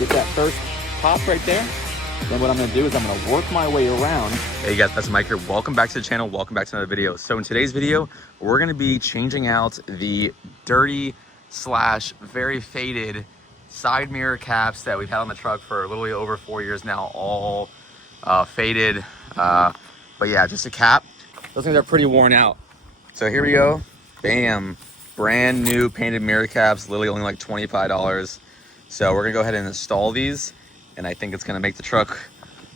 get that first pop right there. Then what I'm gonna do is I'm gonna work my way around. Hey guys, that's Mike here. Welcome back to the channel. Welcome back to another video. So in today's video, we're gonna be changing out the dirty slash very faded side mirror caps that we've had on the truck for literally over 4 years now, all faded. But yeah, just a cap. Those things are pretty worn out. So here we go. Bam. Brand new painted mirror caps, literally only like $25. So we're gonna go ahead and install these. And I think it's gonna make the truck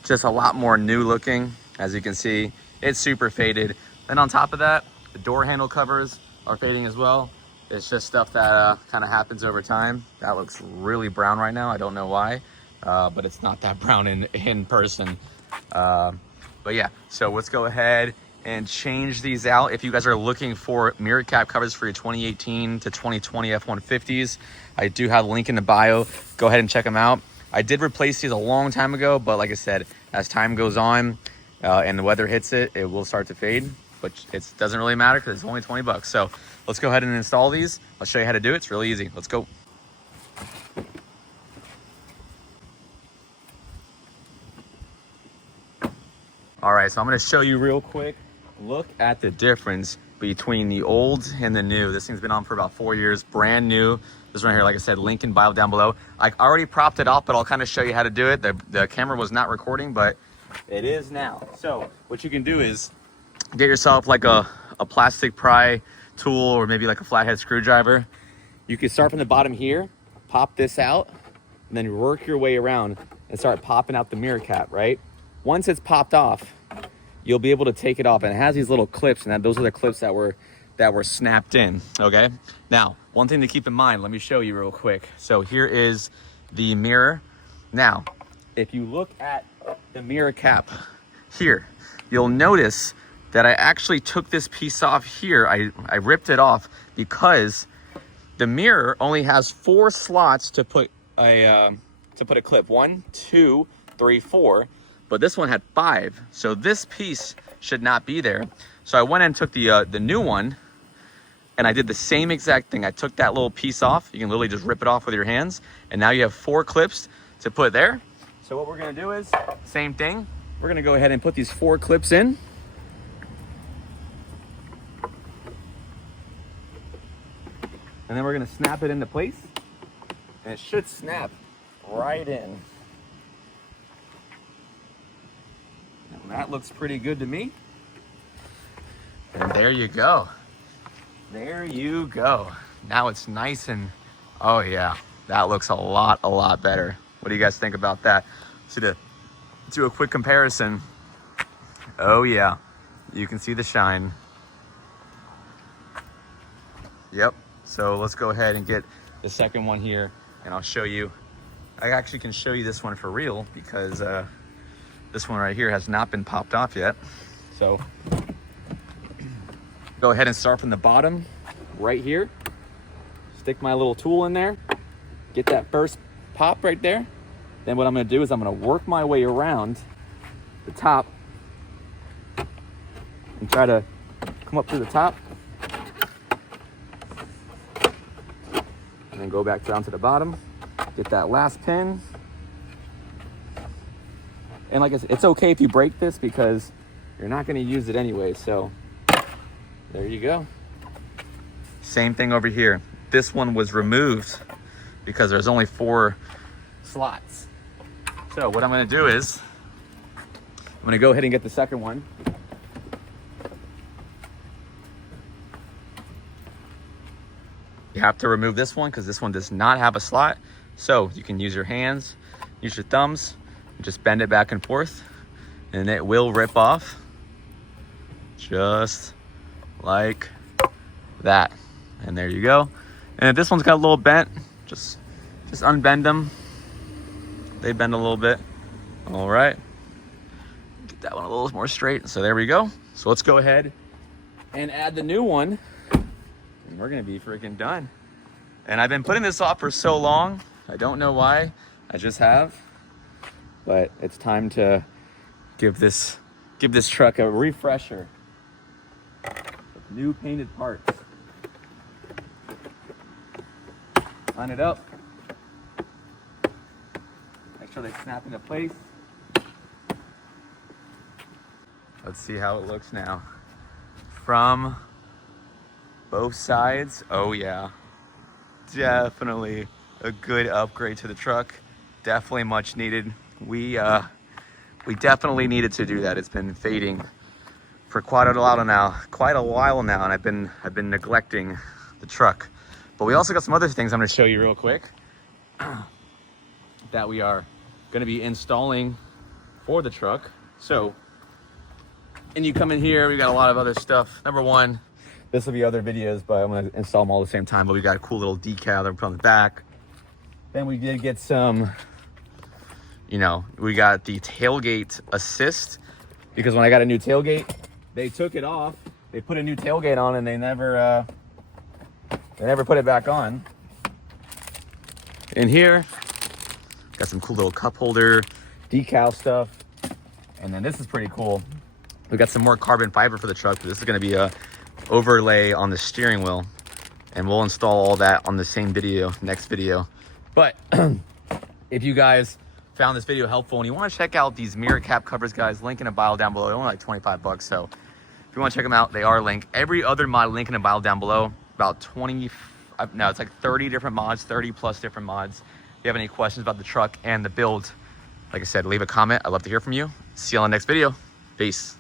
just a lot more new looking. As you can see, it's super faded. Then on top of that, the door handle covers are fading as well. It's just stuff that kind of happens over time. That looks really brown right now. I don't know why, but it's not that brown in person. But yeah, so let's go ahead and change these out. If you guys are looking for mirror cap covers for your 2018 to 2020 F150s, I do have a link in the bio. Go ahead and check them out. I did replace these a long time ago, but like I said, as time goes on and the weather hits it, it will start to fade, but it doesn't really matter because it's only 20 bucks. So let's go ahead and install these. I'll show you how to do it. It's really easy. Let's go. All right, so I'm gonna show you real quick. Look at the difference between the old and the new. This thing's been on for about 4 years, brand new. This one here, like I said, link in bio down below. I already propped it up, but I'll kind of show you how to do it. The camera was not recording, but it is now. So what you can do is get yourself like a plastic pry tool or maybe like a flathead screwdriver. You can start from the bottom here, pop this out, and then work your way around and start popping out the mirror cap, right? Once it's popped off, you'll be able to take it off, and it has these little clips, and those are the clips that were snapped in. Okay, now one thing to keep in mind, let me show you real quick. So here is the mirror. Now if you look at the mirror cap here, you'll notice that I actually took this piece off here. I ripped it off because the mirror only has 4 slots to put a clip. 1, 2, 3, 4. But this one had 5, so this piece should not be there. So I went and took the new one, and I did the same exact thing. I took that little piece off. You can literally just rip it off with your hands, and now you have 4 clips to put there. So what we're gonna do is, same thing. We're gonna go ahead and put these 4 clips in. And then we're gonna snap it into place, and it should snap right in. That looks pretty good to me. And there you go. There you go. Now it's nice and, oh yeah, that looks a lot better. What do you guys think about that? So to do a quick comparison, oh yeah, you can see the shine. Yep, so let's go ahead and get the second one here, and I'll show you. I actually can show you this one for real because this one right here has not been popped off yet. So go ahead and start from the bottom right here. Stick my little tool in there. Get that first pop right there. Then what I'm gonna do is I'm gonna work my way around the top and try to come up to the top. And then go back down to the bottom. Get that last pin. And like I said, it's okay if you break this because you're not going to use it anyway. So there you go. Same thing over here. This one was removed because there's only 4 slots. So what I'm going to do is I'm going to go ahead and get the second one. You have to remove this one because this one does not have a slot. So you can use your hands, use your thumbs, just bend it back and forth, and it will rip off just like that. And there you go. And if this one's got a little bent, just unbend them. They bend a little bit. All right, get that one a little more straight. So there we go. So let's go ahead and add the new one, and we're gonna be freaking done. And I've been putting this off for so long, I don't know why, I just have. But it's time to give this truck a refresher with new painted parts. Line it up. sure they snap into place. Let's see how it looks now. From both sides, oh yeah. Definitely a good upgrade to the truck. Definitely much needed. We definitely needed to do that. It's been fading for quite a while now, and I've been neglecting the truck. But we also got some other things I'm going to show you real quick that we are going to be installing for the truck. So, and you come in here, we got a lot of other stuff. Number one, this will be other videos, but I'm going to install them all at the same time. But we got a cool little decal that we put on the back. Then we did get some, you know, we got the tailgate assist, because when I got a new tailgate, they took it off. They put a new tailgate on, and they never put it back on. In here, got some cool little cup holder, decal stuff. And then this is pretty cool. We got some more carbon fiber for the truck, but this is gonna be a overlay on the steering wheel. And we'll install all that on the same video, next video. But if you guys found this video helpful and you wanna check out these mirror cap covers, guys, link in a bio down below. They're only like 25 bucks, so if you wanna check them out, they are linked. Every other mod link in a bio down below, about 20, no, it's like 30 different mods, 30 plus different mods. If you have any questions about the truck and the build, like I said, leave a comment. I'd love to hear from you. See you on the next video. Peace.